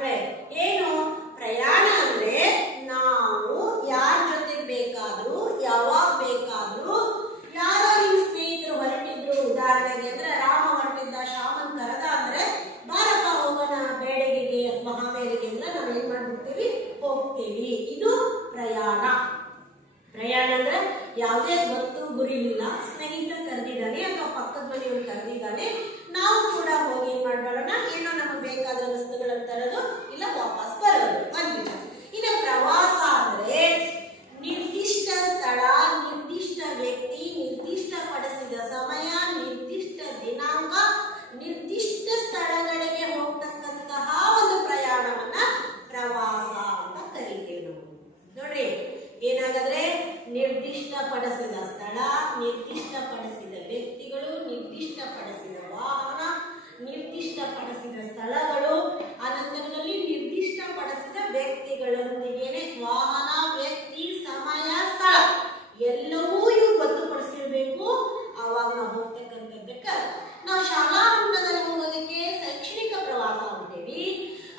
ಮಕ್ಕಳೇ, ಏನು ಪ್ರಯಾಣ ಅಂದ್ರೆ ನಾವು ಯಾರ ಜೊತೆ ಬೇಕಾದ್ರೂ ಯಾವಾಗ ಬೇಕಾದ್ರೂ, ಯಾರೋ ನಿಮ್ಮ ಸ್ನೇಹಿತರು ಹೊರಟಿದ್ರು, ಉದಾಹರಣೆಗೆ ಅಂದ್ರೆ ರಾಮ ಹೊರಟಿದ್ದ, ಶ್ಯಾಮನ್ ಕರೆದ ಅಂದ್ರೆ ಬಾರಪ್ಪ ಹೋಗೋಣ ಬೇಡಗಿಗೆ ಅಥವಾ ಹಾವೇರಿಗೆ ಅಂದ್ರೆ ನಾವು ಏನ್ ಮಾಡ್ಬಿಡ್ತೀವಿ, ಹೋಗ್ತೀವಿ. ಇದು ಪ್ರಯಾಣ. ಪ್ರಯಾಣ ಅಂದ್ರೆ ಯಾವುದೇ ಗೊತ್ತು ಗುರಿ ಇಲ್ಲ, ಸ್ನೇಹಿತ ಕರೆದಿದ್ದಾನೆ ಅಥವಾ ಪಕ್ಕದ ಮನೆಯವರು ಕರೆದಿದ್ದಾನೆ, ನಾವು ಕೂಡ ಹೋಗಿ ಏನ್ ಮಾಡ್ಕೊಳ್ಳೋಣ, ಏನೋ ನಮಗೆ ಬೇಕಾದ ವಸ್ತುಗಳನ್ನು ತರೋದು ಇಲ್ಲ ವಾಪಸ್ ಬರೋದು ಅಂದ್ಬಿಟ್ಟು. ಇನ್ನು ಪ್ರವಾಸ ಅಂದ್ರೆ ನಿರ್ದಿಷ್ಟ ಸ್ಥಳ, ನಿರ್ದಿಷ್ಟ ವ್ಯಕ್ತಿ, ನಿರ್ದಿಷ್ಟಪಡಿಸಿದ ಸಮಯ, ನಿರ್ದಿಷ್ಟ ದಿನಾಂಕ, ನಿರ್ದಿಷ್ಟ ಸ್ಥಳಗಳಿಗೆ ಹೋಗ್ತಕ್ಕಂತಹ ಒಂದು ಪ್ರಯಾಣವನ್ನ ಪ್ರವಾಸ ಅಂತ ಕರೀತೀವಿ ನಾವು. ನೋಡ್ರಿ ಏನಾಗದ್ರೆ ನಿರ್ದಿಷ್ಟಪಡಿಸಿದ ಸ್ಥಳ, ನಿರ್ದಿಷ್ಟಪಡಿಸಿದ ವ್ಯಕ್ತಿಗಳು, ನಿರ್ದಿಷ್ಟಪಡಿಸಿದ ವಾಹನ, ನಿರ್ದಿಷ್ಟಪಡಿಸಿದ ಸ್ಥಳಗಳು, ಅನಂತರದಲ್ಲಿ ನಿರ್ದಿಷ್ಟಪಡಿಸಿದ ವ್ಯಕ್ತಿಗಳೊಂದಿಗೆ ವಾಹನ, ವ್ಯಕ್ತಿ, ಸಮಯ, ಸ್ಥಳ ಎಲ್ಲವೂ ಇವು ಗೊತ್ತುಪಡಿಸಿರ್ಬೇಕು. ಅವಾಗ ನಾವು ಹೋಗ್ತಕ್ಕಂಥದ್ದಕ್ಕೆ ನಾವು ಶಾಲಾ ಹಂತದಲ್ಲಿ ಹೋಗೋದಕ್ಕೆ ಶೈಕ್ಷಣಿಕ ಪ್ರವಾಸ ಅಂತೀವಿ.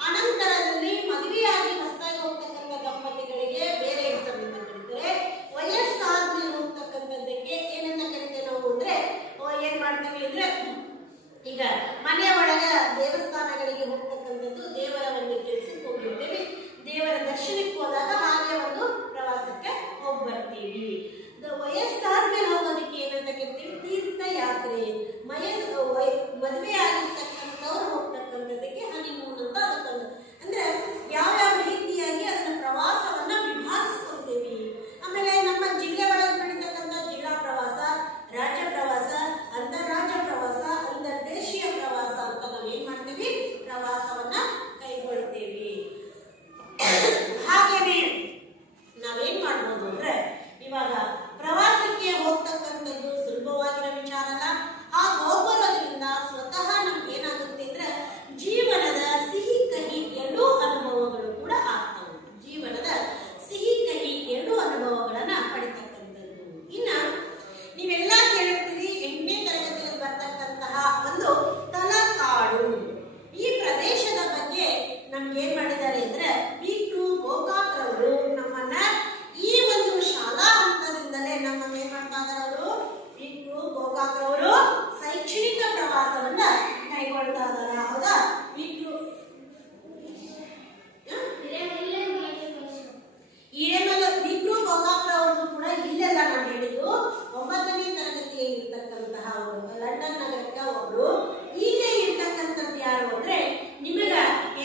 ಅನಂತರದಲ್ಲಿ ಮದುವೆಯಾಗಿ ಹೊಸದಾಗಿ ಹೋಗ್ತಕ್ಕಂಥ ದಂಪತಿಗಳಿಗೆ ಬೇರೆ ಹೆಸರನ್ನ ಕರೀತಾರೆ. ವಯಸ್ಸಾದ್ಮೇಲೆ ಹೋಗ್ತಕ್ಕಂಥದ್ದಕ್ಕೆ ಏನಂತ ಕರಿತೇವೆ ನಾವು ಅಂದ್ರೆ, ಏನ್ ಮಾಡ್ತೀವಿ ಅಂದ್ರೆ, ಈಗ ಮನೆಯ ಒಳಗ ದೇವಸ್ಥಾನಗಳಿಗೆ ಹೋಗ್ತಕ್ಕಂಥದ್ದು, ದೇವರ ಒಂದು ಕೆಲಸಕ್ಕೆ ಹೋಗಿರ್ತೇವೆ, ದೇವರ ದರ್ಶನಕ್ಕೆ ಹೋದಾಗ ಹಾಗೆ ಒಂದು ಪ್ರವಾಸಕ್ಕೆ ಹೋಗಿ ಬರ್ತೀವಿ. ವಯಸ್ಸಾದ್ಮೇಲೆ ಹೋಗೋದಕ್ಕೆ ಏನಂತ ಕರಿತೀವಿ, ತೀರ್ಥಯಾತ್ರೆ. ಮದುವೆ ಆಗಿರ್ತಕ್ಕಂಥವ್ರು ಹೋಗ್ತಕ್ಕಂಥದ್ದಕ್ಕೆ ಹನಿಮೂನ್ ಅಂತ ಅದಕ್ಕೊಂದು, ಅಂದ್ರೆ ಯಾವ್ಯಾವ ರೀತಿಯಾಗಿ ಅದನ್ನ ಪ್ರವಾಸವನ್ನ ವಿಭಾಗಿಸ್ಕೊಳ್ತೀವಿ. ಆಮೇಲೆ ನಮ್ಮ ಜಿಲ್ಲೆ ಒಳಗೆ ನಡೀತಕ್ಕಂಥ ಜಿಲ್ಲಾ ಪ್ರವಾಸ, ರಾಜ್ಯ ಪ್ರವಾಸ, ಅಂತಾರಾಜ್ಯ ಪ್ರವಾಸ, ಅಂತರ್ದೇಶೀಯ ಪ್ರವಾಸ ಅಂತ ನಾವೇನ್ ಮಾಡ್ತೀವಿ, ಪ್ರವಾಸವನ್ನ ಕೈಗೊಳ್ತೀವಿ. ಹಾಗೇನೆ ನಾವೇನ್ ಮಾಡ್ಬೋದು ಅಂದ್ರೆ, ಇವಾಗ ಪ್ರವಾಸಕ್ಕೆ ಹೋಗ್ತಕ್ಕಂಥದ್ದು ಸುಲಭವಾಗಿರೋ ವಿಚಾರ ಅಲ್ಲ. ಆ ಹೋಗ್ಬರೋದ್ರಿಂದ ಸ್ವತಃ ನಮ್ಗೆ ಏನಾಗುತ್ತೆ ಅಂದ್ರೆ ಜೀವನದ ಸಿಹಿ ಕಹಿ ಎರಡೂ ಅನುಭವಗಳು ಕೂಡ ಆಗ್ತವೆ. ಜೀವನದ ಸಿಹಿ ಕಹಿ ಎರಡೂ ಅನುಭವಗಳನ್ನ ಪಡಿತಕ್ಕಂಥದ್ದು. ಇನ್ನ ನೀವೆಲ್ಲ ಕೇಳಿರ್ತೀರಿ 8ನೇ ತರಗತಿಯಲ್ಲಿ ಬರ್ತಕ್ಕಂತಹ ಒಂದು ತಲಕಾಡು. ಈ ಪ್ರದೇಶದ ಬಗ್ಗೆ ನಮ್ಗೆ ಏನ್ ಮಾಡಿದ್ದಾರೆ ಅಂದ್ರೆ ಪಿ.ಕು. ಗೋಕಾಕ್ ರವರು ನಮ್ಮನ್ನ ಈ ಒಂದು ಶಾಲಾ ಹಂತದಿಂದಲೇ ನಮ್ಮನ್ನ ಏನ್ ಮಾಡ್ತಾ ಇದ್ದಾರೆ, ಅವರು ಪಿ.ಕು. ಗೋಕಾಕ್ ರವರು ಶೈಕ್ಷಣಿಕ ಪ್ರವಾಸವನ್ನ ಕೈಗೊಳ್ತಾ ಇದ್ದಾರೆ. ಹೌದಾ? ಪಿ.ಕು. ಗೋಕಾಕ್ ರವರು ಕೂಡ ಇಲ್ಲೆಲ್ಲ ನಾನು ಹೇಳಿದ್ದು 9ನೇ ತರಗತಿಯಲ್ಲಿ ಇರ್ತಕ್ಕಂತಹ ಲಂಡನ್ ನಗರಕ್ಕೆ ಒಬ್ರು. ಇಲ್ಲೇ ಇರ್ತಕ್ಕಂಥದ್ದು ಯಾರು ಅಂದ್ರೆ, ನಿಮಗ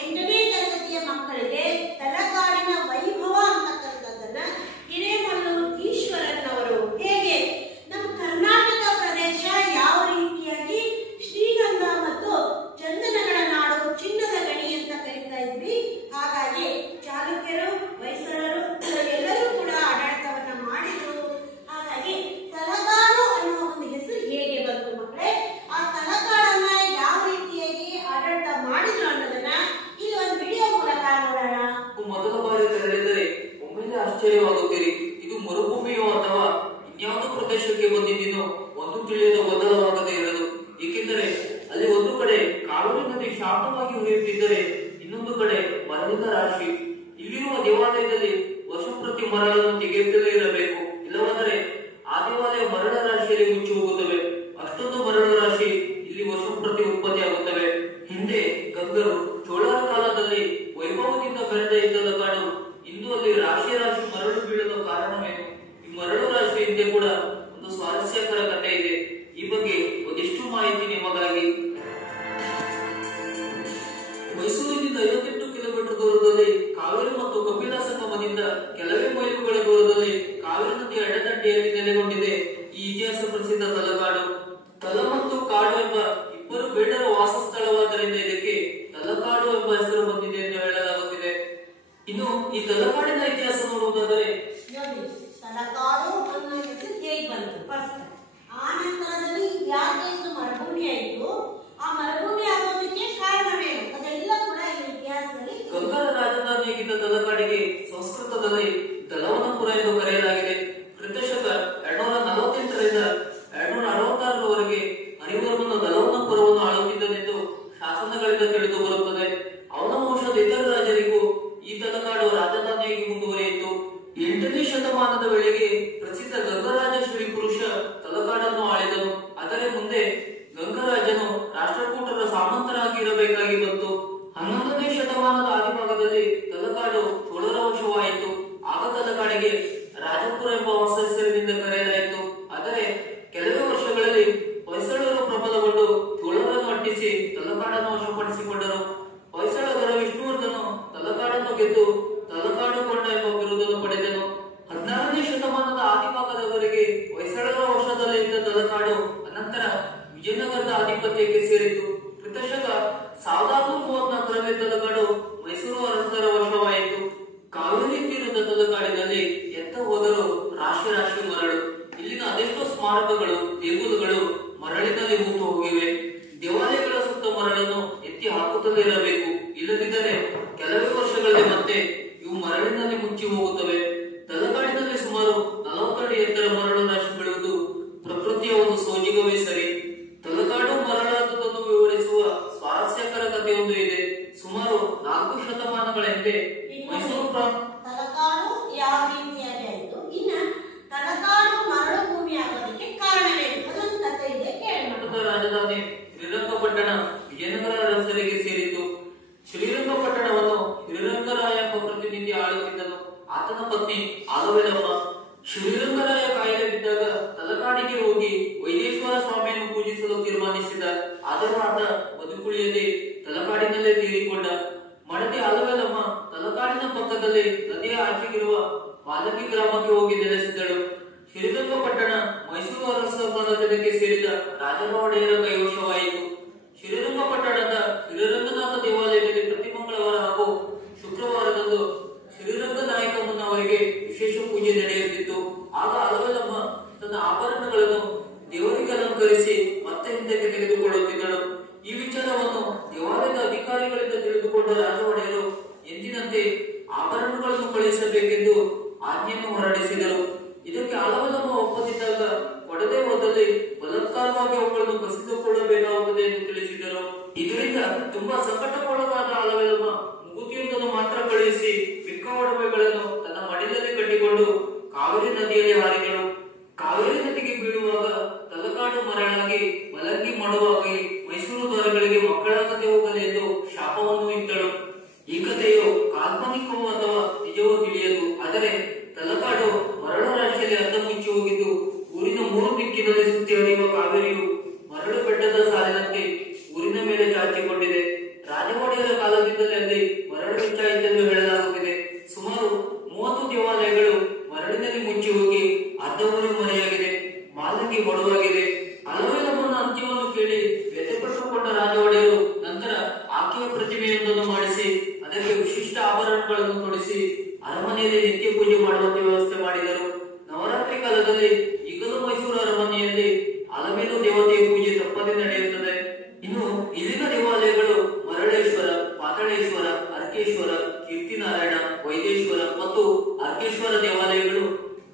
8ನೇ ತರಗತಿಯ ಮಕ್ಕಳಿಗೆ ತಲಕಾಡಿನ ವೈಭವ ಅಂತಕ್ಕಂಥದ್ದನ್ನ ಹಿರೇಮಲ್ಲೂರು ಈಶ್ವರನ್ ಅವರು ಹೇಗೆ ನಮ್ಮ ಕರ್ನಾಟಕ ಪ್ರದೇಶ ಯಾವ ರೀತಿಯಾಗಿ ಶ್ರೀಗಂಧ ಮತ್ತು ಚಂದನಗಳ ನಾಡು, ಚಿನ್ನದ ಗಣಿ ಅಂತ ಕರೀತಾ ಇದ್ವಿ. ಹಾಗಾಗಿ ಚಾಲುಕ್ಯರು, ಹೊಯ್ಸಳರು ಎಲ್ಲರೂ ಕೂಡ ಆಡಳಿತವನ್ನ ಮಾಡಿದ್ರು. ಹಾಗಾಗಿ ತಲಕಾಡು ಅನ್ನುವ ಒಂದು ಹೆಸರು ಹೇಗೆ ಬಂತು ಮಕ್ಕಳೇ, ಆ ತಲಕಾಡನ್ನ ಯಾವ ರೀತಿಯಾಗಿ ಆಡಳಿತ ಮಾಡಿದ್ರು ಅನ್ನೋದನ್ನ ಇಲ್ಲಿ ಒಂದು ವಿಡಿಯೋ ಮೂಲಕ ನೋಡೋಣ. ಮೊದಲ ಬಾರಿ ತೆರಳಿದರೆ ಒಮ್ಮೆಲೆ ಆಶ್ಚರ್ಯವಾಗುತ್ತೀರಿ. ಇದು ಮರುಭೂಮಿಯೋ ಅಥವಾ ಇನ್ಯಾವುದೋ ಪ್ರದೇಶಕ್ಕೆ ಬಂದಿದ್ದೀನೋ ಒಂದು ತಿಳಿಯದ ಗೊಂದಲವಾಗದೇ ಇರದು. ಏಕೆಂದರೆ ಅಲ್ಲಿ ಒಂದು ಕಡೆ ಕಾವೇರಿ ನದಿ ಶಾಂತವಾಗಿ ಹರಿಯುತ್ತಿದ್ದರೆ, ಇನ್ನೊಂದು ಕಡೆ ಮರಳಿನ ರಾಶಿ. ಇಲ್ಲಿರುವ ದೇವಾಲಯದಲ್ಲಿ ವರ್ಷಪ್ರತಿ ಮರಳನ್ನು ತೆಗೆಯುತ್ತಲೇ ಇರಬೇಕು, ಇಲ್ಲವಾದರೆ ಆ ದೇವಾಲಯ ಮರಳ ರಾಶಿಯಲ್ಲಿ ಮುಚ್ಚಿ ಹೋಗುತ್ತವೆ. ಅಷ್ಟೊಂದು ಮರಳ ರಾಶಿ ಇಲ್ಲಿ ವರ್ಷಪ್ರತಿ ಉತ್ಪತ್ತಿಯಾಗುತ್ತವೆ. ಹಿಂದೆ ಗಂಗರು ಚೋಳರ ಕಾಲದಲ್ಲಿ ವೈಭವದಿಂದ ಬೆಳೆದ ಈ ತಲಕಾಡು ಇಂದು ಅಲ್ಲಿ ರಾಶಿ ರಾಶಿ ಮರಳು ಬೀಳಲು ಕಾರಣವೇನು? ಈ ಮರಳು ರಾಶಿ ಹಿಂದೆ ಕೂಡ ಒಂದು ಸ್ವಾರಸ್ಯಕರ ಕಥೆ ಇದೆ. ಈ ಬಗ್ಗೆ ಒಂದಿಷ್ಟು ಮಾಹಿತಿ ನಿಮಗಾಗಿ. ಮೈಸೂರಿನಿಂದ 58 ಕಿಲೋಮೀಟರ್ ದೂರದಲ್ಲಿ ಕಾವೇರಿ ಮತ್ತು ಕಪಿಲಾ ಸಂಗಮದಿಂದ ಕೆಲವೇ ಮೈಲುಗಳ ದೂರದಲ್ಲಿ ಕಾವೇರಿ ನದಿಯ ಎಡದಂಡೆಯಲ್ಲಿ ನೆಲೆಗೊಂಡಿದೆ ಈ ಇತಿಹಾಸ ಪ್ರಸಿದ್ಧ ತಲಕಾಡು. ತಲ ಮತ್ತು ಕಾಡು ಎಂಬ ಇಬ್ಬರು ಬೇಡರ ವಾಸಸ್ಥಳವಾದ್ದರಿಂದ ಇದಕ್ಕೆ ತಲಕಾಡು ಎಂಬ ಹೆಸರು ಬಂದಿದೆ ಎಂದು ಹೇಳಲಾಗುತ್ತಿದೆ. ಇನ್ನು ಈ ತಲಕಾಡಿನ ಇತಿಹಾಸ ನೋಡುವುದಾದರೆ, ತಲಕಾಡು ಅನ್ನೋ ಹೆಸರು ಹೇಗೆ ಬಂತು ಫಸ್ಟ್, ಆ ನಂತರದಲ್ಲಿ ಯಾಕೆ ಇದು ಮರುಭೂಮಿ ಆಯಿತು, ಆ ಮರುಭೂಮಿ ಆಗೋದಕ್ಕೆ ಕಾರಣವೇನು, ಅದೆಲ್ಲ ಕೂಡ ಈ ಇತಿಹಾಸದಲ್ಲಿ. ಗಂಗರ ರಾಜಧಾನಿಯಾಗಿದ್ದ ತಲಕಾಡಿಗೆ ಸಂಸ್ಕೃತದಲ್ಲಿ ದಲವನಪುರ ಎಂದು ಕರೆಯಲಾಗಿದೆ. ಕ್ರಿಸ್ತಶಕ 248ರಿಂದ 266ರವರೆಗೆ ಹರಿವರ್ಮನ ದಲವನಪುರವನ್ನು ಆಳುತ್ತಿದ್ದನೆಂದು ಶಾಸನಗಳಿಂದ ತಿಳಿದು ಬರುತ್ತದೆ. ಅವನ ವಂಶದ ಇತರ ಗೆದ್ದು ತಲಕಾಡು ಕೊಂಡ ಎಂಬ ಬಿರುದನ್ನು ಪಡೆದನು. 16ನೇ ಶತಮಾನದ ಆದಿಭಾಗದವರೆಗೆ ಹೊಯ್ಸಳರ ವಶದಲ್ಲಿ ಇದ್ದ ತಲಕಾಡು ಅನಂತರ ವಿಜಯನಗರದ ಆಧಿಪತ್ಯಕ್ಕೆ ಸೇರಿತು. ಕ್ರಿತಶಕ 1634ರಲ್ಲಿ ತಲಕಾಡು ಮೈಸೂರು ಅರಸರ ವಶವಾಯಿತು. ಕಾವೇರಿ ತೀರದ ತಲಕಾಡಿನಲ್ಲಿ ಎತ್ತ ಹೋದರೂ ರಾಶಿ ರಾಶಿ ಮರಳು. ಇಲ್ಲಿನ ಅದೆಷ್ಟೋ ಸ್ಮಾರಕಗಳು, ದೇಗುಲಗಳು ಮರಳಿನಲ್ಲಿ ಹೂತು ಹೋಗಿವೆ. ದೇವಾಲಯಗಳ ಸುತ್ತ ಮರಳನ್ನು ಎತ್ತಿ ಹಾಕುತ್ತಲೇ ಇರಬೇಕು. ಇಲ್ಲದಿದ್ದರೆ ಕೆಲವೇ ವರ್ಷಗಳಲ್ಲಿ ಮತ್ತೆ ಇವು ಮರಳಿನಲ್ಲಿ ಮುಚ್ಚಿ ಹೋಗುತ್ತವೆ. ತಲಕಾಡಿನಲ್ಲಿ ಸುಮಾರು 40 ಅಡಿ ಎತ್ತರ ಮರಳು ರಾಶಿ ಬೀಳುವುದು ಪ್ರಕೃತಿಯ ಒಂದು ಸೋಜಿಗವೇ ಸರಿ. ತಲಕಾಡು ಮರಳಾದುದನ್ನು ವಿವರಿಸುವ ಸ್ವಾರಸ್ಯಕರ ಕಥೆಯೊಂದು ಇದೆ. ಸುಮಾರು 4 ಶತಮಾನಗಳ ಹಿಂದೆ ಮೈಸೂರು ತಲಕಾಡು ಯಾವ ರೀತಿಯಾಗಿ ಆಯಿತು, ಇನ್ನ ತಲಕಾಡು ಮರಳು ಭೂಮಿ ಆಗೋದಕ್ಕೆ ಕಾರಣವೇನು ಅದೊಂದು ಕಥೆ ಇದೆ, ಕೇಳೋಣ. ರಾಜಧಾನಿ ಶ್ರೀರಂಗಪಟ್ಟಣ ವಿಜಯನಗರ ಅರಸರಿಗೆ ಸೇರಿತು. ಶ್ರೀರಂಗಪಟ್ಟಣವನ್ನು ಶ್ರೀರಂಗರಾಯ ಎಂಬ ಪ್ರತಿನಿಧಿ ಆಳುತ್ತಿದ್ದನು. ಆತನ ಪತ್ನಿ ಆಲವೇಲಮ್ಮ. ಶ್ರೀರಂಗರಾಯ ಕಾಯಿಲೆ ಬಿದ್ದಾಗ ತಲಕಾಡಿಗೆ ಹೋಗಿ ವೈದೇಶ್ವರ ಸ್ವಾಮಿಯನ್ನು ಪೂಜಿಸಲು ತೀರ್ಮಾನಿಸಿದ. ಆದರೆ ಆತ ಬದುಕುಳಿಯದೆ ತಲಕಾಡಿನಲ್ಲೇ ತೀರಿಕೊಂಡ. ಮಡದಿ ಆಲವೇಲಮ್ಮ ತಲಕಾಡಿನ ಪಕ್ಕದಲ್ಲಿ ನದಿಯ ಆಚೆಗಿರುವ ಮಾಲಕಿ ಗ್ರಾಮಕ್ಕೆ ಹೋಗಿ ನೆಲೆಸಿದಳು. ಶ್ರೀರಂಗಪಟ್ಟಣ ಮೈಸೂರು ಅರಸಮನೆತನಕ್ಕೆ ಸೇರಿದ ರಾಜರ ಒಡೆಯರ ಕೈವಶವಾಯಿತು. ಶ್ರೀರಂಗಪಟ್ಟಣದ ಶ್ರೀರಂಗನಾಥ ದೇವಾಲಯದಲ್ಲಿ ಪ್ರತಿ ಮಂಗಳವಾರ ಹಾಗೂ ಶುಕ್ರವಾರದಂದು ಶ್ರೀರಂಗ ನಾಯಕ ಮುನ್ನವರಿಗೆ ವಿಶೇಷ ಪೂಜೆ ನಡೆಯುತ್ತಿತ್ತು. ಆಗ ಆಲವೇಲಮ್ಮ ತನ್ನ ಆಭರಣಗಳನ್ನು ದೇವರಿಗೆ ಅಲಂಕರಿಸಿ ಮತ್ತೆ ಹಿಂದಕ್ಕೆ ತೆಗೆದುಕೊಳ್ಳುತ್ತಿದ್ದಳು. ಈ ವಿಚಾರವನ್ನು ದೇವಾಲಯದ ಅಧಿಕಾರಿಗಳಿಂದ ತಿಳಿದುಕೊಂಡ ರಾಜ ಒಡೆಯರು ಎಂದಿನಂತೆ ಆಭರಣಗಳನ್ನು ಕಳುಹಿಸಬೇಕೆಂದು ಆಜ್ಞೆಯನ್ನು ಹೊರಡಿಸಿದರು. ಇದಕ್ಕೆ ಆಲವೇಲಮ್ಮ ಒಪ್ಪದಿದ್ದಾಗ ಒಡದೆ ಹೋದಲ್ಲಿ ಬಲಾತ್ಕಾರವಾಗಿ ಅವುಗಳನ್ನು ಕಸಿದುಕೊಳ್ಳಬೇಕಾಗುತ್ತದೆ ಎಂದು ತಿಳಿಸಿದರು. ಇದರಿಂದ ತುಂಬಾ ಸಂಕಟಕ್ಕೊಳಗಾದ ಆಲವೇಲಮ್ಮ ಮುಗುತಿಯೊಂದನ್ನು ಮಾತ್ರ ಕಳುಹಿಸಿ ಮಿಕ್ಕ ಒಡವೆಗಳನ್ನು ತನ್ನ ಮಡಿಲಲ್ಲಿ ಕಟ್ಟಿಕೊಂಡು ಕಾವೇರಿ ನದಿಯಲ್ಲಿ ಹಾರಿದಳು. ಕಾವೇರಿ ನದಿಗೆ ಬೀಳುವಾಗ ತಲಕಾಡು ಮರಳಾಗಿ ಮಲಂಗಿ ಮಾಡುವಾಗಿ ಮೈಸೂರು ದೊರೆಗಳಿಗೆ ಮಕ್ಕಳಾಗದೆ ಹೋಗಲಿ ಎಂದು ಶಾಪವನ್ನು ಇತ್ತಳು. ಈ ಕಥೆಯು ಕಾಲ್ಪನಿಕವೋ ಅಥವಾ ನಿಜವೋ ತಿಳಿಯದು. ಆದರೆ ತಲಕಾಡು ಮರಳು ರಾಶಿಯಲ್ಲಿ ಅರ್ಧ ಮುಚ್ಚಿ ಹೋಗಿದ್ದು ಊರಿನ 3 ದಿಕ್ಕಿನಲ್ಲಿ ಸುತ್ತಿ ಹರಿಯುವ ಕಾವೇರಿಯು ಮರಳು ಬೆಟ್ಟದ ಸಾಲಿನಂತೆ ಊರಿನ ಮೇಲೆ ಚಾಚಿಕೊಂಡಿದೆ. ರಾಜ ಒಡೆಯರ ಕಾಲದಿಂದಲೇ ಅಲ್ಲಿ ಮರಳು ಹೆಚ್ಚಾಯಿತೆಂದು ಹೇಳಲಾಗುತ್ತಿದೆ. ಸುಮಾರು 30 ದೇವಾಲಯಗಳು ಮರಳಿನಲ್ಲಿ ಮುಚ್ಚಿ ಹೋಗಿ ಅರ್ಧ ಊರು ಮರೆಯಾಗಿದೆ. ಮಾಲಂಗಿ ಬಡವಾಗಿದೆ. ಆಲವೇಲಮ್ಮನ ಅಂತ್ಯವನ್ನು ಕೇಳಿ ವ್ಯಥೆಪಟ್ಟುಕೊಂಡ ರಾಜ ಒಡೆಯರು ನಂತರ ಆಕೆಯ ಪ್ರತಿಮೆಯೊಂದನ್ನು ಮಾಡಿಸಿ ಅದಕ್ಕೆ ವಿಶಿಷ್ಟ ಆಭರಣಗಳನ್ನು ತೊಡಿಸಿ ಅರಮನೆಯಲ್ಲಿ ನಿತ್ಯ ಪೂಜೆ ಮಾಡುವಂತೆ ವ್ಯವಸ್ಥೆ ಮಾಡಿದರು. ನವರಾತ್ರಿ ಕಾಲದಲ್ಲಿ ಈಗಲೂ ಮೈಸೂರು ಅರಮನೆಯಲ್ಲಿ ಆಲಮೇಲು ದೇವತೆಯ ಪೂಜೆ ತಪ್ಪದೆ ನಡೆಯುತ್ತದೆ. ಇನ್ನು ಇಲ್ಲಿನ ದೇವಾಲಯಗಳು ಮರಳೇಶ್ವರ, ಪಾತಾಳೇಶ್ವರ, ಅರ್ಕೇಶ್ವರ, ಕೀರ್ತಿನಾರಾಯಣ, ವೈದೇಶ್ವರ ಮತ್ತು ಅರ್ಕೇಶ್ವರ ದೇವಾಲಯಗಳು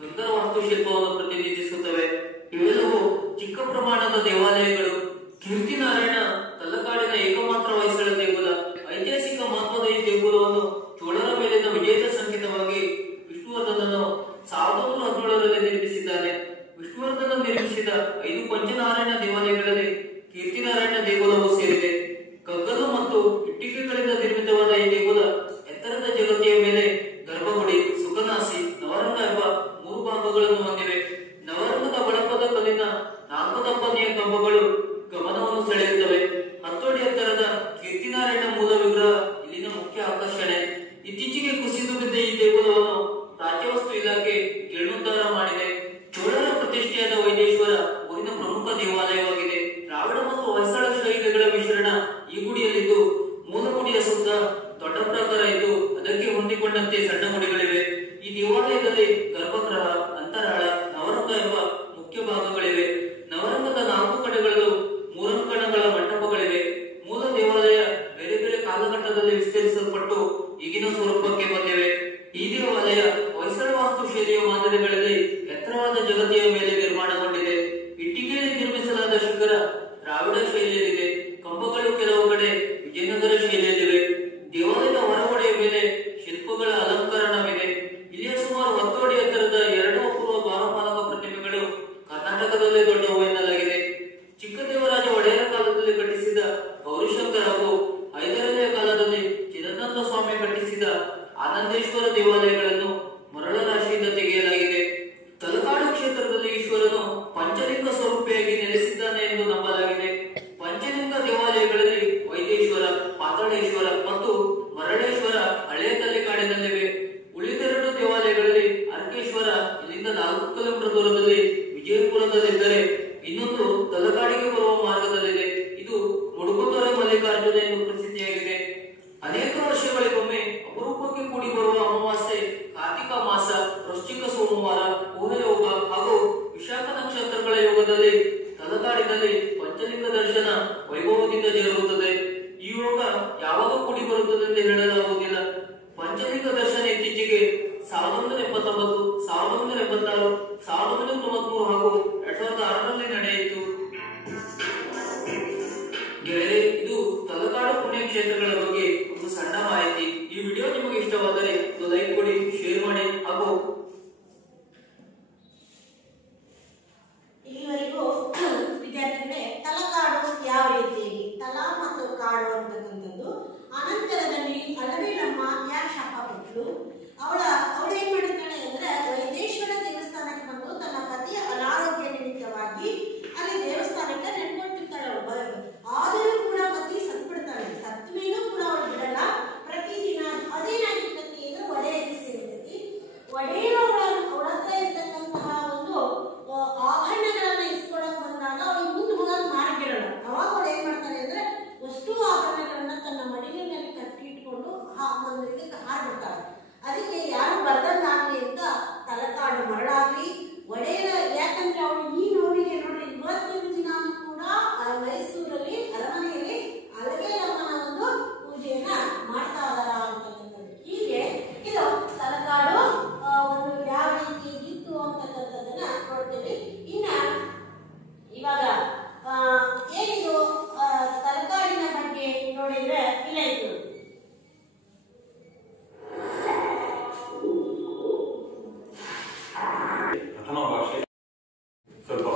ಗಂಗರ ವಾಸ್ತುಶಿಲ್ಪವನ್ನು ಪ್ರತಿನಿಧಿಸುತ್ತವೆ. ಇವೆಲ್ಲವೂ ಚಿಕ್ಕ ಪ್ರಮಾಣದ ದೇವಾಲಯಗಳು. ಕೀರ್ತಿನಾರಾಯಣ ತಲಕಾಡಿನ ಏಕಮಾತ್ರ ಹೊಯ್ಸಳ ದೇಗುಲ. ಐತಿಹಾಸಿಕ ಮಹತ್ವದ ಈ ದೇಗುಲವನ್ನು ಚೋಳರ ಮೇಲಿನ ವಿಜಯದ ಸಂಕೇತವಾಗಿ ವಿಷ್ಣುವರ್ಧನನು 1917ರಲ್ಲಿ ನಿರ್ಮಿಸಿದ್ದಾನೆ. ವಿಷ್ಣುವರ್ಧನ ನಿರ್ಮಿಸಿದ 5 ಪಂಚನಾರಾಯಣ ದೇವಾಲಯಗಳಲ್ಲಿ ಕೀರ್ತಿನಾರಾಯಣ ದೇಗುಲವು ಸೇರಿದೆ. ಕಗ್ಗಲು ಮತ್ತು ಇಟ್ಟಿಗೆಗಳಿಂದ ನಿರ್ಮಿತವಾದ ಈ ದೇಗುಲ ಎತ್ತರದ ಜಗತ್ತಿಯ ಮೇಲೆ ಗರ್ಭಗುಡಿ, ಸುಖನಾಸಿ, ನವರಂಗ ಎಂಬ 3 ಭಾಗಗಳನ್ನು ಹೊಂದಿವೆ. ನವರಂಗದ ಬಳಪದ ಕಲ್ಲಿನ 4 ದಪ್ಪನೆಯ ಕಂಬಗಳು ಗಮನವನ್ನು ಸೆಳೆಯುತ್ತವೆ. 10 ಅಡಿ ಎತ್ತರದ ಕೀರ್ತಿನಾರಾಯಣ ಮೂಲ ವಿಗ್ರಹ ಇಲ್ಲಿನ ಮುಖ್ಯ ಆಕರ್ಷಣೆ. ಇತ್ತೀಚೆಗೆ ಕುಸಿದು ಬಿದ್ದ ಈ ದೇಗುಲವನ್ನು ರಾಜ್ಯವಸ್ತು ಇಲಾಖೆ ಜೀರ್ಣೋದ್ಧಾರ ಮಾಡಿದೆ. ಚೋಳರ ಪ್ರತಿಷ್ಠೆಯಾದ ವೈದೇಶ್ವರ ಊರಿನ ಪ್ರಮುಖ ದೇವಾಲಯವಾಗಿದೆ. ದ್ರಾವಿಡ ಮತ್ತು ಹೊಯ್ಸಳ ಶೈಲಿಗಳ ಮಿಶ್ರಣ ಈ ಗುಡಿಯಲ್ಲಿದ್ದು ಮೂಲ ಗುಡಿಯ ಸುತ್ತ ದೊಡ್ಡ ಪ್ರಾಕಾರ ಇದ್ದು ಅದಕ್ಕೆ ಹೊಂದಿಕೊಂಡಂತೆ ಸಣ್ಣ ಗುಡಿಗಳಿವೆ. ಈ ದೇವಾಲಯದಲ್ಲಿ ಗರ್ಭಗೃಹ, ಅಂತರಾಳ, ನವರಂಗ ಎಂಬ ಮುಖ್ಯ ಭಾಗಗಳಿವೆ. ನವರಂಗದ 4 ಕಡೆಗಳಲ್ಲೂ ಮೂರಂಕಣಗಳ ಮಂಟಪಗಳಿವೆ. ಮೂಲ ದೇವಾಲಯ ಬೇರೆ ಬೇರೆ ಕಾಲಘಟ್ಟದಲ್ಲಿ ವಿಸ್ತರಿಸಲ್ಪಟ್ಟು ಈಗಿನ ಸ್ವರೂಪಕ್ಕೆ ಬಂದಿವೆ. ಈ ದೇವಾಲಯ ಹೊಯ್ಸಳ ವಾಸ್ತುಶೈಲಿಯ ಮಾದರಿಗಳಲ್ಲಿ ಎತ್ತರವಾದ ಜಗತಿಯ ಮೇಲೆ ನಿರ್ಮಾಣಗೊಂಡಿದೆ. ಇಟ್ಟಿಗೆಯಲ್ಲಿ ನಿರ್ಮಿಸಲಾದ ಶಿಖರ ದ್ರಾವಿಡ ಶೈಲಿಯಲ್ಲಿದೆ. ಕಂಬಗಳು ಕೆಲವು ಕಡೆ ವಿಜಯನಗರ ಶೈಲಿಯಲ್ಲಿವೆ. ದೇವಾಲಯದ ಹೊರಗೋಡೆಯ ಮೇಲೆ ಶಿಲ್ಪಗಳ ಅಲಂಕರಣವಿದೆ. ಇಲ್ಲಿಯ ಸುಮಾರು 10 ಅಡಿ ಎತ್ತರದ 2 ಅಪೂರ್ವ ದ್ವಾರಪಾಲಕ ಪ್ರತಿಮೆಗಳು ಕರ್ನಾಟಕದಲ್ಲೇ ದೊಡ್ಡವು ಎನ್ನಲಾಗಿದೆ. ಚಿಕ್ಕದೇವರಾಜ ಒಡೆಯರ ಕಾಲದಲ್ಲಿ ಕಟ್ಟಿಸಿದ ಗೌರಿಶಂಕರ್ ಹಾಗೂ ಹೈದರಾಲಿಯ ಕಾಲದಲ್ಲಿ ಚಿದಾನಂದ ಸ್ವಾಮಿ ಕಟ್ಟಿಸಿದ ಆನಂದೇಶ್ವರ ದೇವಾಲಯಗಳನ್ನು ಮರಳ ರಾಶಿಯಿಂದ ತೆಗೆಯಲಾಗಿದೆ. ತಲಕಾಡು ಕ್ಷೇತ್ರದಲ್ಲಿ ಈಶ್ವರನು ಪಂಚಲಿಂಗ ಸ್ವರೂಪಿಯಾಗಿ ನೆಲೆಸಿದ್ದಾನೆ ಎಂದು ನಂಬಲಾಗಿದೆ. ಪಂಚಲಿಂಗ ದೇವಾಲಯಗಳಲ್ಲಿ ವೈದೇಶ್ವರ, ಪಾತಾಳೇಶ್ವರ ಮತ್ತು ಮರಳೇಶ್ವರ ಹಳೆಯ ತಲೆಕಾಡಿನ 1986, 1993 ಹಾಗೂ 2006ರಲ್ಲಿ ನಡೆಯಿತು. ಗೆಳೆಯರೆ, ಇದು ತಲಕಾಡು ಪುಣ್ಯಕ್ಷೇತ್ರಗಳ ಬಗ್ಗೆ ಒಂದು ಸಣ್ಣ ಮಾಹಿತಿ. ಈ ವಿಡಿಯೋ ನಿಮಗೆ ಇಷ್ಟವಾದರೆ ಲೈಕ್ ಕೊಡಿ, ಶೇರ್ ಮಾಡಿ ಹಾಗೂ ಇಲ್ಲಿವರೆಗೂ ವಿದ್ಯಾರ್ಥಿಗಳೇ ತಲಕಾಡು ಯಾವ ರೀತಿ ತಲ ಮತ್ತು ಕಾಡು ಅಂತಕ್ಕಂಥದ್ದು, ಅನಂತರದಲ್ಲಿ ಅಲಮೇಲಮ್ಮ ಯಾಕೆ ಶಾಪ ಕೊಟ್ಟಳು, ಅವಳೇನ್ ಮಾಡಿರ್ತಾಳೆ ಅಂದ್ರೆ ವೈದೇಶ್ವರ ದೇವಸ್ಥಾನಕ್ಕೆ ಬಂದು ತನ್ನ ಪತಿಯ ಅನಾರೋಗ್ಯ ನಿಮಿತ್ತವಾಗಿ ಅಲ್ಲಿ ದೇವಸ್ಥಾನಕ್ಕೆ ನೆನ್ಕೊಂಡಿರ್ತಾಳೆ. ಆದರೂ ಕೂಡ ಪತಿ ಸತ್ಬಿಡ್ತಾಳೆ. ಸತ್ತ ಮೇಲೂ ಕೂಡ ಅವಳು ಬಿಡಲ್ಲ. ಪ್ರತಿದಿನ ಅದೇನಾಗಿರ್ತತಿ ಅಂದ್ರೆ ಒಡೆಯಲ್ಲಿ ಸೇರ್ತೈತಿ. ಒಡೆಯರು ಅವಳ ಹತ್ರ ಇರ್ತಕ್ಕಂತಹ ಒಂದು ಆಭರಣಗಳನ್ನ ಇಸ್ಕೊಳಕ್ ಬಂದಾಗ ಅವ್ಳಿಗೆ ಮುಂದೆ ಹೋಗಕ್ ಮಾರ್ಗಿರಲ್ಲ. ಅವಾಗ ಅವಳು ಏನ್ ಮಾಡ್ತಾನೆ ಅಂದ್ರೆ ಅಷ್ಟು ಆಭರಣಗಳನ್ನ ತನ್ನ ಮಡಿಲಿನಲ್ಲಿ ಕಟ್ಟಿ ಇಟ್ಕೊಂಡು ಒಂದು ಇದಕ್ಕೆ ಹಾಡ್ಬಿಡ್ತಾಳೆ. ಅದಕ್ಕೆ ಯಾರು ಬರ್ದಂಗಾಗ್ಲಿ ಅಂತ ತಲಕಾಡು ಮರಳಾಗ್ಲಿ ಒಡೆಯರ, ಯಾಕಂದ್ರೆ ಅವಳು ಈ ನೋವಿಗೆ ನೋಡ್ರಿ ಇವತ್ತಿನ ದಿನ ಕೂಡ ಮೈಸೂರಲ್ಲಿ ಅರಮನೆಯಲ್ಲಿ ಅಲಮೇಲಮ್ಮನ ಒಂದು ಪೂಜೆಯನ್ನ ಮಾಡ್ತಾ ಇದಾರ ಅಂತಕ್ಕಂಥದ್ದು. ಹೀಗೆ ಇದು ತಲಕಾಡು ಒಂದು ಯಾವ ರೀತಿ ಇತ್ತು ಅಂತಕ್ಕಂಥದ್ದನ್ನ ನೋಡ್ತೀವಿ. ಇನ್ನ ಇವಾಗ ಏನಿದು ತಲಕಾಡಿನ ಬಗ್ಗೆ ನೋಡಿದ್ರೆ ಇಲ್ಲ ಇದು ಪ್ರಥಮ ಭಾಷೆ ಸ್ವಲ್ಪ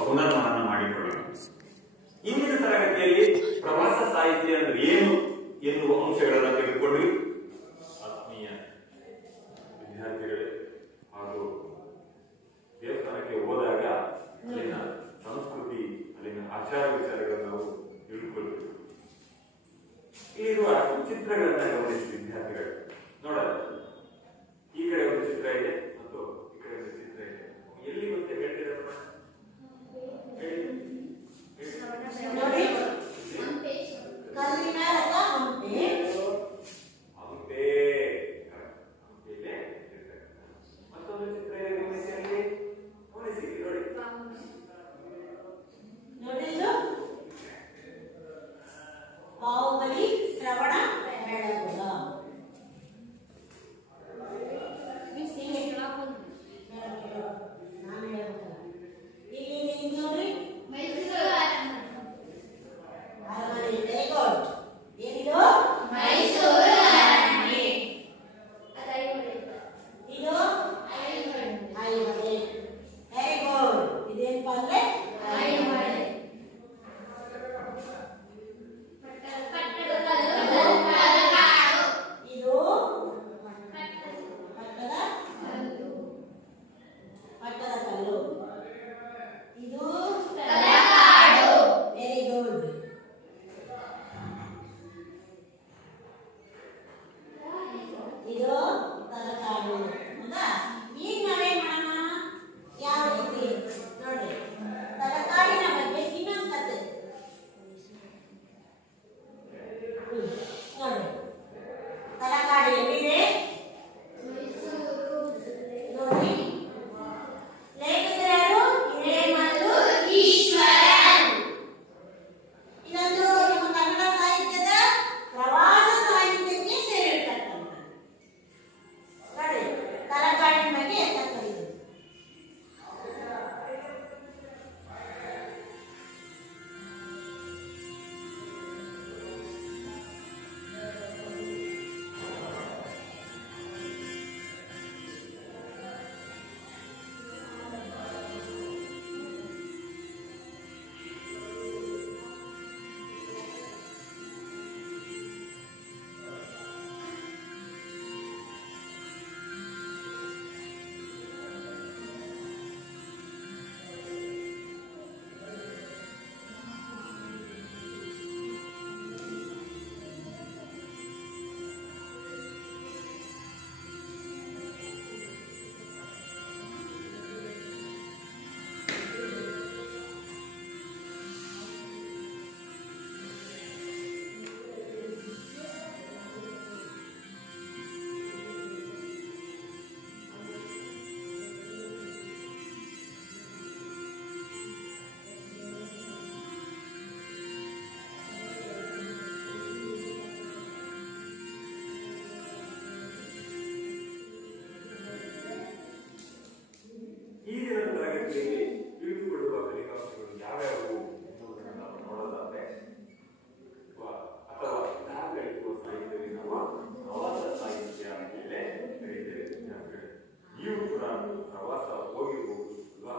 ಪ್ರವಾಸ ಹೋಗಿರ್ಬೋದು ಅಲ್ವಾ?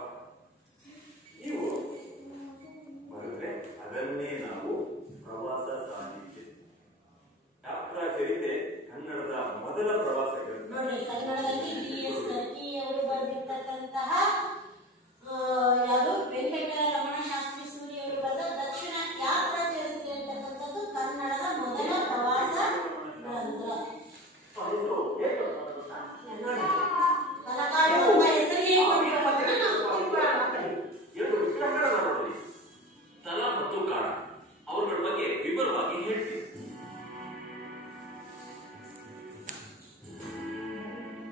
ನೀವು ಬರೆದ್ರೆ ಅದನ್ನೇ ನಾವು ಪ್ರವಾಸ ಸಾಹಿತ್ಯ. ಯಾತ್ರಾ ಚರಿತೆ ಕನ್ನಡದ ಮೊದಲ ಪ್ರವಾಸ ಗ್ರಂಥ. ನೋಡಿ, ಕನ್ನಡದಲ್ಲಿ BS ಕರ್ಕಿ ಅವರು ಬರೆದಿರ್ತಕ್ಕಂತಹ ಯಾವುದು ವೆಂಕಟರಮಣ ಶಾಸ್ತ್ರಿ ಸೂರಿ ಅವರು ಬರೆದ ದಕ್ಷಿಣ ಯಾತ್ರಾ ಚರಿತ್ರೆ ಅಂತಕ್ಕಂಥದ್ದು ಕನ್ನಡದ ಮೊದಲ ಪ್ರವಾಸ ಗ್ರಂಥ. ತಲಕಾಡು ಎಂಬ ಹೆಸರಿಗೆ ಕೊಂಡಿರುವುದನ್ನು ನಾವು ತಿಳ್ಕೊಳ್ಳೋಣ. ಎರಡು ವಿಗ್ರಹಗಳನ್ನ ನೋಡಿ. ತಲ ಮತ್ತು ಕಾಡ ಅವರುಗಳ ಬಗ್ಗೆ ವಿವರವಾಗಿ ಹೇಳ್ತೀವಿ.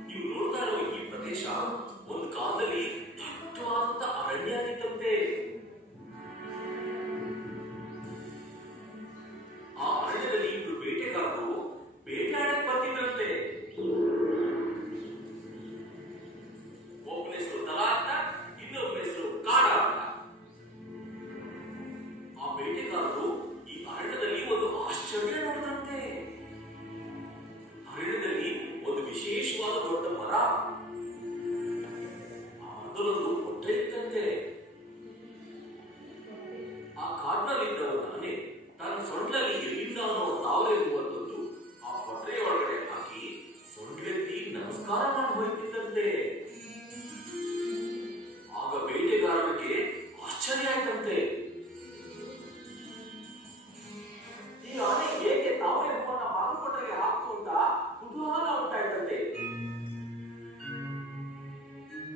ನೀವು ನೋಡ್ತಾ ಇರುವ ಈ ಪ್ರದೇಶ ಒಂದು ಕಾಲದಲ್ಲಿ ದಟ್ಟವಾದ ಅರಣ್ಯ ಆಗಿತ್ತಂತೆ. ಆ ಅರಣ್ಯದಲ್ಲಿ ಇಬ್ರು ಬೇಟೆಗಾರರು ಬೇಟೆಯಾಡಕ್ ಬರ್ತಿದ್ರಂತೆ. ಒಬ್ಬನ ಹೆಸರು ತಲ ಅಂತ, ಇನ್ನೊಬ್ಬನ ಹೆಸರು ಕಾಡ ಅಂತ. ಆ ಬೇಟೆಗಾರರು ಈ ಅರಣ್ಯದಲ್ಲಿ ಒಂದು ಆಶ್ಚರ್ಯ ನೋಡಿದಂತೆ. ಅರಣ್ಯದಲ್ಲಿ ಒಂದು ವಿಶೇಷವಾದ ದೊಡ್ಡ ಮರ, ಆ ಮರದಲ್ಲೊಂದು ಹೊಟ್ಟೆ ಇತ್ತಂತೆ. ಆ ಕಾಡಿನಲ್ಲಿದ್ದವ ನಾನೇ ತನ್ನ ಸೊಂಟಲ್ಲಿ ಎಲ್ಲಿಂದ ಅನ್ನೋ ತಾವರೆ ಎಂಬುವಂಥದ್ದು ಆ ಹೊಟ್ಟೆಯ ಒಳಗಡೆ ಹಾಕಿ ಸೊಂಟೆತ್ತಿ ನಮಸ್ಕಾರ ಮಾಡಿ ಹೋಯ್ತಿದ್ದಂತೆ. ಆಗ ಬೇಟೆಗಾರನಿಗೆ ಆಶ್ಚರ್ಯ ಆಯ್ತಂತೆ. ಈ ಆನೆ ಏಕೆ ತಾವರೆ ಹೂವನ್ನ ಬಾಗಲಕೋಟೆಗೆ ಹಾಕ್ತು ಅಂತ ಕುತೂಹಲ ಉಂಟಾಯ್ತಂತೆ.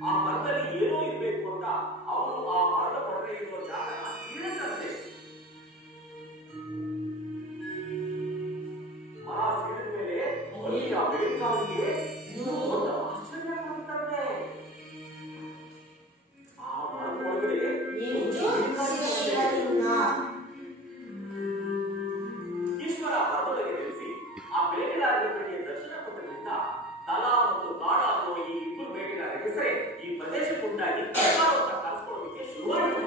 ಆ ಮರದಲ್ಲಿ ಏನೋ ಇರ್ಬೇಕು ಅಂತ ಅವರು ಆ ಮರದ ಹೊರಗೆ ಇರುವ ಜಾಗನ ಸೀಳಿದಂತೆ. ಮರ ಸೀಳಿದ ಮೇಲೆ ಅಲ್ಲಿ ಆ ಬೇಟೆಗಾರನಿಗೆ ದೊಡ್ಡ ಆಶ್ಚರ್ಯ ಆಗಿತ್ತಂತೆ. ಆ ಮರದ ಒಳಗಡೆ ಈಶ್ವರ ಮರದೊಳಗೆ ನಿಲ್ಲಿಸಿ ಆ ಬೇಟೆಗಾರರಿಗೆ ದರ್ಶನ ಕೊಟ್ಟರಿಂದ ತಲ ಮತ್ತು ಕಾಡ ಅನ್ನುವ ಈ ಇಬ್ಬರು ಬೇಟೆಗಾರರ ಹೆಸರೇ ಈ ಪ್ರದೇಶಕ್ಕುಂಟಾಗಿ ಅಂತ ಕರೆಸ್ಕೊಳ್ಳೋದಕ್ಕೆ ಶುರುವಾಯಿತು.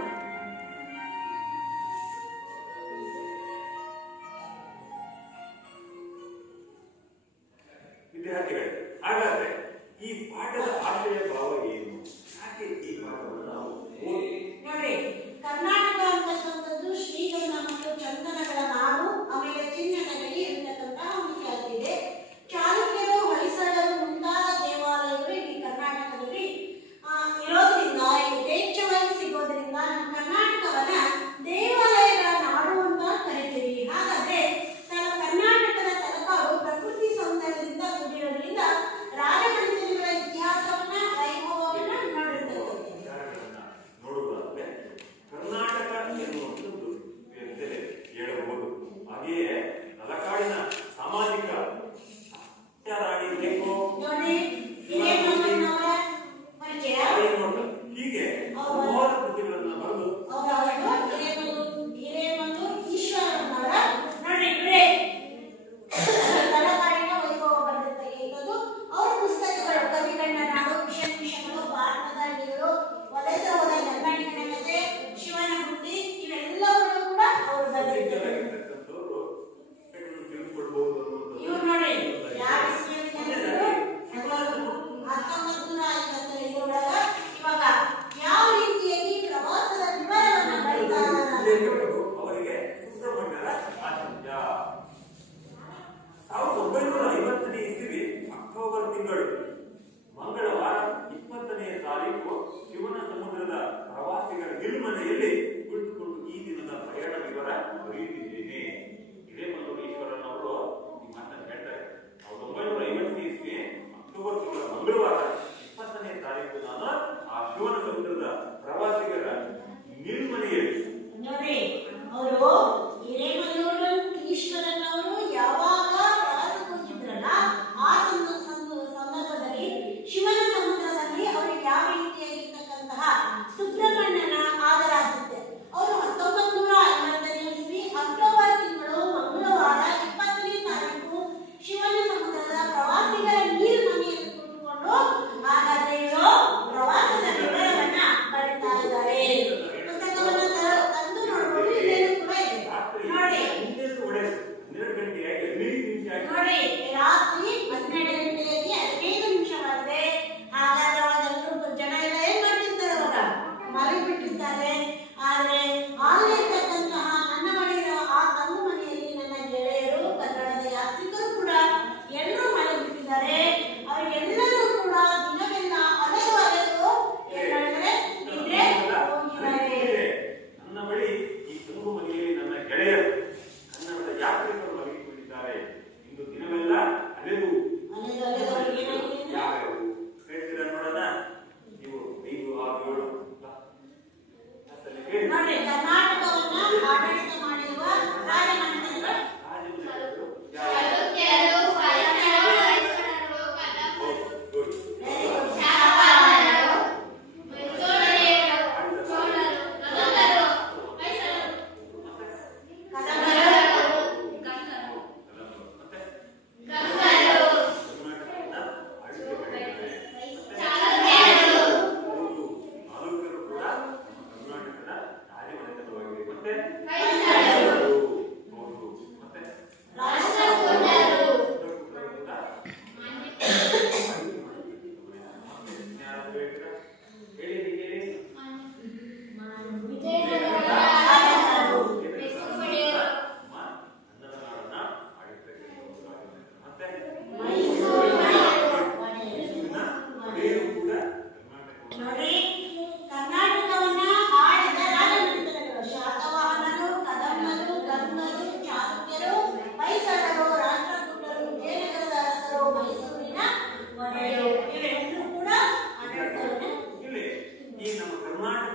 ವಿದ್ಯಾರ್ಥಿಗಳೇ, ಹಾಗಾದ್ರೆ ಈ ಪಾಠದ ಆಶಯ ಭಾವ ಏನು? ಯಾಕೆ ಈ ಪಾಠವನ್ನು ನಾವು ಓದಿ? ನೋಡಿ, ಕರ್ನಾಟಕ ಅಂತಕ್ಕಂಥದ್ದು ಶ್ರೀಗಂಧ ಮತ್ತು ಚಂದನಗಳ ನಾಡು, ಆಮೇಲೆ ಚಿನ್ನನಗರಿ ಇರತಕ್ಕಂತಹ ಒಂದು ಖ್ಯಾತಿದೆ. ಚಾಲುಕ್ಯರು, ಹೊಯ್ಸಳರು ಮುಂತಾದ ದೇವಾಲಯಗಳು ಈ ಕರ್ನಾಟಕದಲ್ಲಿ ಇರೋದ್ರಿಂದ, ಯಥೇಚ್ಛವಾಗಿ ಸಿಗೋದ್ರಿಂದ ನಮ್ಮ ಕರ್ನಾಟಕವನ್ನ ದೇವಾಲಯಗಳ ನಾಡು ಅಂತ ಕರಿತೀವಿ. ಹಾಗಾದ್ರೆ ಕರ್ನಾಟಕದ ತಲಕಾಡು ಪ್ರಕೃತಿ ಸೌಂದರ್ಯದಿಂದ ಕೂಡಿರೋದ್ರಿಂದ ರಾಜಮನೆತನಗಳ ಇತಿಹಾಸವನ್ನ, ವೈಭವವನ್ನ ನೋಡುವುದಾದ್ರೆ ಕರ್ನಾಟಕ ಎನ್ನುವಂಥದ್ದು ಎಂದರೆ ಹೇಳಬಹುದು. ಹಾಗೆಯೇ ತಲಕಾಡಿನ ಸಾಮಾಜಿಕ ರಾಣಿ ಬೇಕು ನೋಡಿ, ಹಿರೇಮಲ್ಲನವರ ಪರಿಚಯ, ಹೀಗೆ ಹಲವಾರು ಕೃತಿಗಳನ್ನ ಬರೆದು ಹಿರೇಮಲ್ಲು ಈಶ್ವರನವರ ನೋಡಿ ಇವರೇ ತಲಕಾಡಿನ ವೈಭವ ಬರೆದಿರ್ತಕ್ಕಂಥದ್ದು ಅವರ ಪುಸ್ತಕಗಳು. ಕವಿಗಣ್ಣ ನಾಡು, ವಿಷಗಳು, ಭಾರತದ ನೀರು, ವಲಸೆ ಹೋದ ಗಂಗಣ್ಣಿನ ಕಥೆ, ಶಿವನ ಹುಟ್ಟಿ, ಇವೆಲ್ಲವೂ ಕೂಡ ಅವರು ಬರೆದಿದ್ದಾರೆ. ತಿಳಿದುಕೊಳ್ಬಹುದು ಅನ್ನುವಂಥದ್ದು. ಇವ್ರು ನೋಡಿ ಯಾವ ಇಸ್ವಿಯಲ್ಲಿ ಜನಿಸಿದ್ರು? 1955 ಒಳಗ. ಇವಾಗ ಯಾವ ರೀತಿಯಾಗಿ ಪ್ರವಾಸದ ವಿವರವನ್ನ ಬರೀತಾರೆ ಅವರಿಗೆ ಸುಬ್ರಹ್ಮಣ್ಯರ ಆಚಾರ್ಯ. 1950ನೇ ಇಸವಿ ಅಕ್ಟೋಬರ್ ತಿಂಗಳು ಮಂಗಳವಾರ 20ನೇ ತಾರೀಕು ಶಿವನ ಸಮುದ್ರದ ಪ್ರವಾಸಿಗರ ನಿಲ್ಮನೆಯಲ್ಲಿ ಕುಳಿತುಕೊಂಡು ಈ ದಿನದ ಪ್ರಯಾಣ ವಿವರ ಬರೆಯುತ್ತಿದ್ದೇನೆ. ಹಿರೇಮಲ್ಲೂರು ಈಶ್ವರನ್ ಅವರು ಈ ಮಾತನ್ನು ಹೇಳ್ತಾರೆ. 1950ನೇ ಇಸವಿ ಅಕ್ಟೋಬರ್ ತಿಂಗಳ ಮಂಗಳವಾರ 20ನೇ ತಾರೀಕು ನಾನು ಆ ಶಿವನ ಸಮುದ್ರದ ಪ್ರವಾಸಿಗರ ನಿಲ್ಮನೆಯಲ್ಲಿ ನೋಡಿ, ಅವರು ಹಿರೇಮಲ್ಲೂರು ಈಶ್ವರನ್ ಅವರು ಯಾವಾಗ ಪ್ರವಾಸಕ್ಕೆ ಹೋಗಿದ್ರಲ್ಲ ಆ ಸಂದರ್ಭದಲ್ಲಿ ಶಿವನ ಸಮುದ್ರದಲ್ಲಿ ಅವರಿಗೆ ಯಾವ ರೀತಿಯಾಗಿರ್ತಕ್ಕಂತಹ ಸುಬ್ರಹ್ಮಣ್ಯನ ಆದರ ಆಗುತ್ತೆ. ಅವರು 1950ನೇ ಇಸ್ವಿ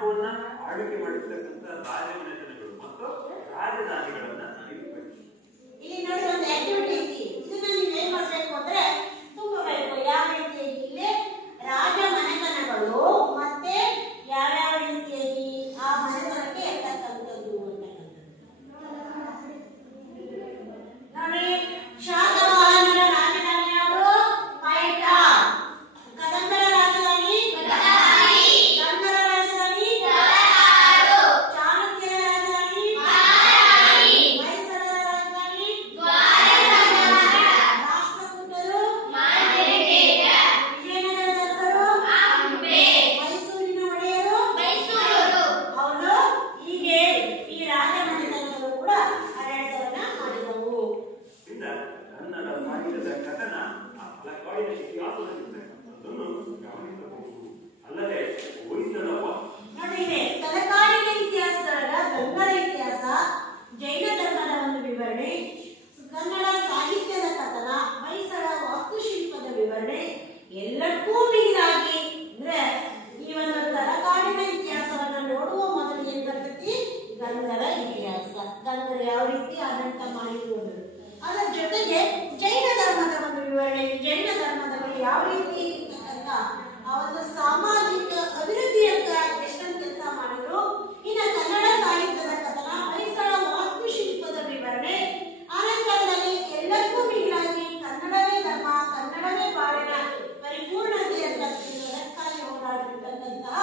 ಕರ್ನಾಟಕವನ್ನ ಆಳ್ವಿಕೆ ಮಾಡಿರ್ತಕ್ಕಂಥ ರಾಜಮನೆತನಗಳು ಮತ್ತು ರಾಜಧಾನಿಗಳನ್ನ ನೀವು ಪರೀಕ್ಷೆ. ಇಲ್ಲಿ ನೋಡಿ ಒಂದು ಆಕ್ಟಿವಿಟಿ ಐತಿ. ಇದನ್ನ ನೀವು ಏನ್ ಮಾಡ್ಬೇಕು ಅಂದ್ರೆ ತುಂಬಬೇಕು. ಯಾವ ರೀತಿಯಾಗಿ ಇಲ್ಲಿ ರಾಜ ಮನೆತನಗಳು ಮತ್ತೆ ಯಾವ್ಯಾವ ರೀತಿಯಾಗಿ ಆ ಮನೆತನಕ್ಕೆ ಇರ್ತಕ್ಕಂಥದ್ದು ನೋಡಿ. ಶಾತವಾಹನರ ರಾಜಧಾನಿ ಯಾವುದು? ಪೈಠ. ಕದಂಬರ ರಾಜಧಾನಿ ಗಂಗರ ರಾಜಧಾನಿ ಚಾಲುಕ್ಯರ ರಾಜಧಾನಿ ಮೈಸೂರ ರಾಜಧಾನಿ ರಾಷ್ಟ್ರಕೂಟರು ವಿಜಯನಗರದ ಅರಸರು ಮೈಸೂರಿನ ಒಡೆಯರು ಅವರು ಹೀಗೆ ಈ ರಾಜ ಮನೆತನಗಳು ಕೂಡ ಆಡಳಿತವನ್ನ ಮಾಡಿದವು. ಇಂದ ಕನ್ನಡ ಸಾಹಿತ್ಯದ ಕಥನ ಆ ತಲಕಾಡಿನ ಇತಿಹಾಸದಲ್ಲಿರ್ತಕ್ಕಂಥದ್ದನ್ನು ಗಮನಿಸಬಹುದು. ಅಲ್ಲದೆ ಹೊಯ್ಸಳ ನೋಡಿ ಇದೆ ತಲಕಾಡಿನ ಇತಿಹಾಸದೊಳಗ ಗಂಗರ ಇತಿಹಾಸ, ಜೈನ ಧರ್ಮದ ಒಂದು ವಿವರಣೆ, ಕನ್ನಡ ಸಾಹಿತ್ಯದ ಕಥನ, ಹೊಯ್ಸಳ ವಾಸ್ತುಶಿಲ್ಪದ ವಿವರಣೆ, ಎಲ್ಲಕ್ಕೂ ಮಿಗಿಲಾಗಿ ಅಂದ್ರೆ ಈ ಒಂದು ತಲಕಾಡಿನ ಇತಿಹಾಸವನ್ನ ನೋಡುವ ಮೊದಲು ಏನ್ ಬರ್ತೈತಿ? ಗಂಗರ ಇತಿಹಾಸ. ಗಂಗರು ಯಾವ ರೀತಿ ಆಡಳಿತ ಮಾಡಿದ್ರು ಅನ್ನೋದು. ಅದರ ಜೊತೆಗೆ ಜೈನ ಧರ್ಮದ ಒಂದು ವಿವರಣೆ, ಜೈನ ಧರ್ಮದವರು ಯಾವ ರೀತಿ ಇರ್ತಕ್ಕಂಥ ಆ ಒಂದು ಸಾಮಾಜಿಕ ಅಭಿವೃದ್ಧಿಯಂತ ಎಷ್ಟೊಂದು ಕೆಲಸ ಮಾಡಿದ್ರು. ಇನ್ನು ಕನ್ನಡ ಸಾಹಿತ್ಯದ ಕಥನ, ಹೊಯ್ಸಳ ವಾಸ್ತುಶಿಲ್ಪದ ವಿವರಣೆ, ಆನಂತರದಲ್ಲಿ ಎಲ್ಲಕ್ಕೂ ಮಿಗಿಲಾಗಿ ಕನ್ನಡವೇ ಧರ್ಮ, ಕನ್ನಡವೇ ಬಾಳಿನ ಪರಿಪೂರ್ಣತೆಯಂತ ಅದಕ್ಕಾಗಿ ಹೋರಾಡಿರ್ತಕ್ಕಂತಹ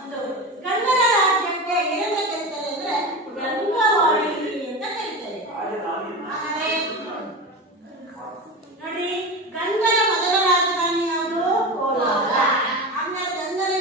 ಒಂದು ಗಂಗರ ರಾಜ್ಯಕ್ಕೆ ಏನಂತ ಕರೀತಾರೆ ಅಂದ್ರೆ ಗಂಗವಾಡಿ ಅಂತ ಕರೀತಾರೆ. ಆದರೆ ನೋಡಿ ಗಂಗರ ಮೊದಲ ರಾಜಧಾನಿ ಯಾವುದು? ಕೋಲಾರ. ಹಂಗಾರೆ ಗಂಗರ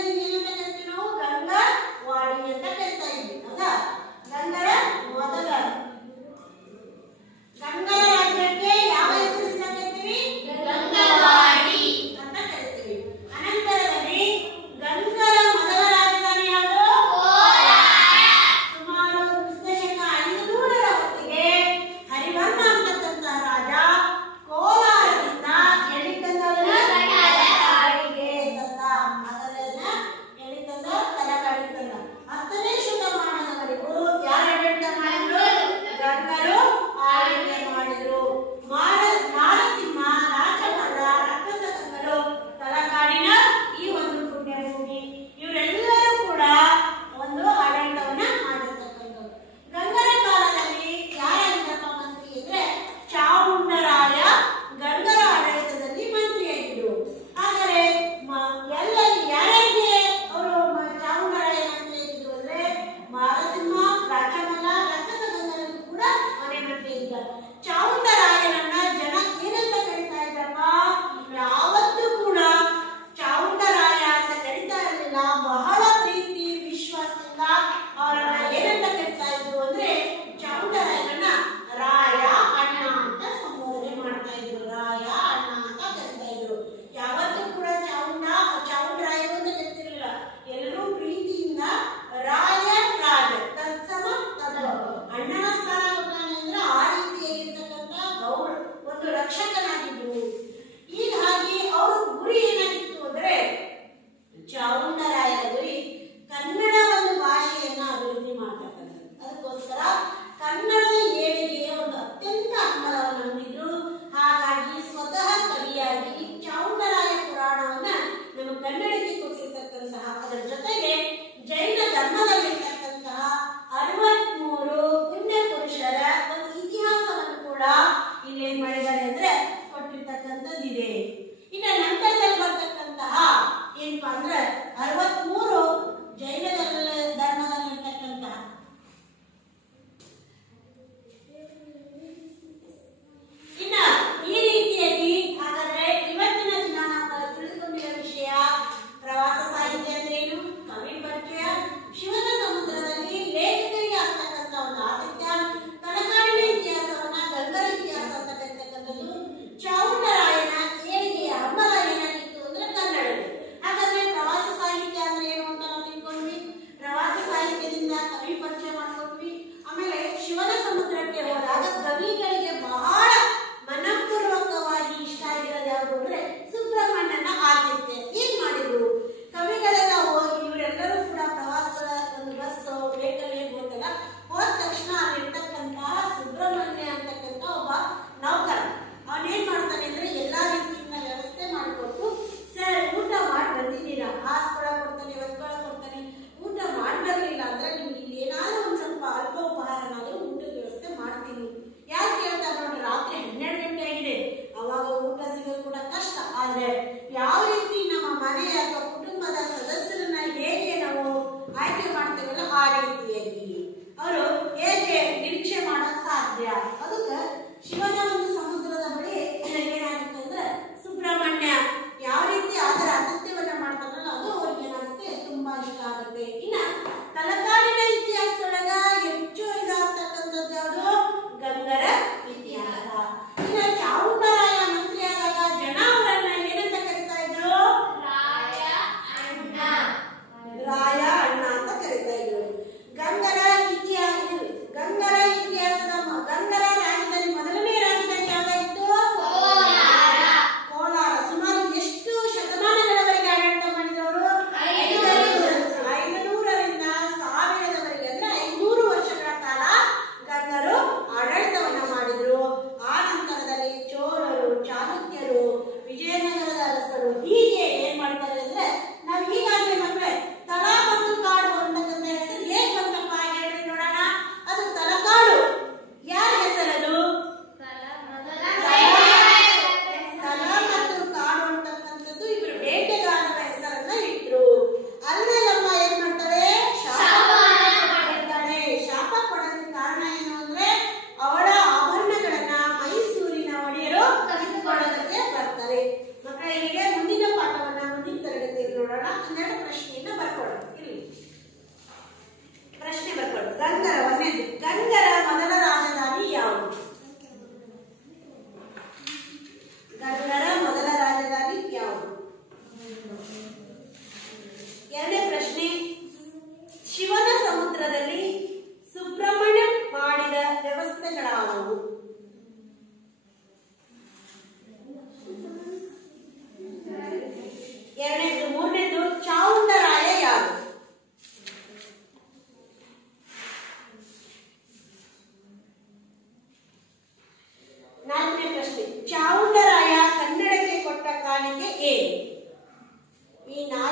ಈ 4